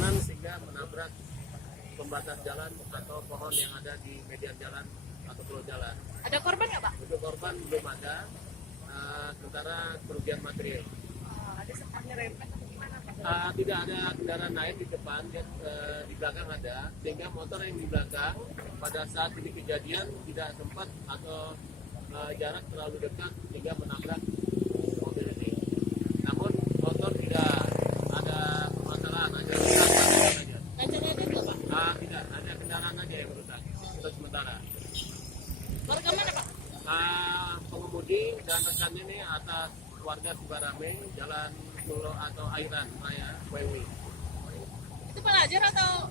kanan sehingga menabrak pembatas jalan atau pohon yang ada di median jalan atau pulau jalan. Ada korban nggak Pak? Untuk korban belum ada, sementara kerugian material. Ada sempat nyerempet atau gimana Pak? Tidak ada kendaraan lain di depan, di belakang ada, sehingga motor yang di belakang pada saat ini kejadian tidak sempat atau jarak terlalu dekat sehingga menabrak mobil ini. Namun motor tidak ada permasalahan, hanya rusak saja. Kacanya ada nggak Pak? Tidak, hanya kendaraan aja yang rusak untuk sementara. Warga mana Pak? Pengemudi dan rekannya ini atas warga Cibarame, Jalan Pulau atau Airan Raya Wewi. Itu pelajar atau?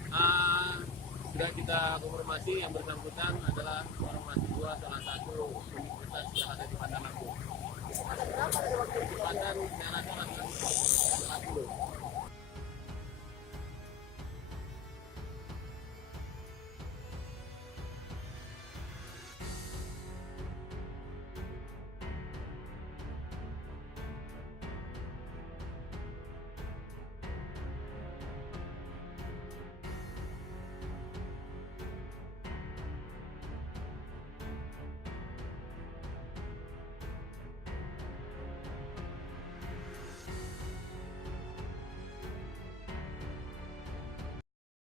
Sudah kita konfirmasi yang bersangkutan adalah orang mahasiswa salah satu universitas yang ada di Bandar Lampung. Kecepatan saya rasa 40.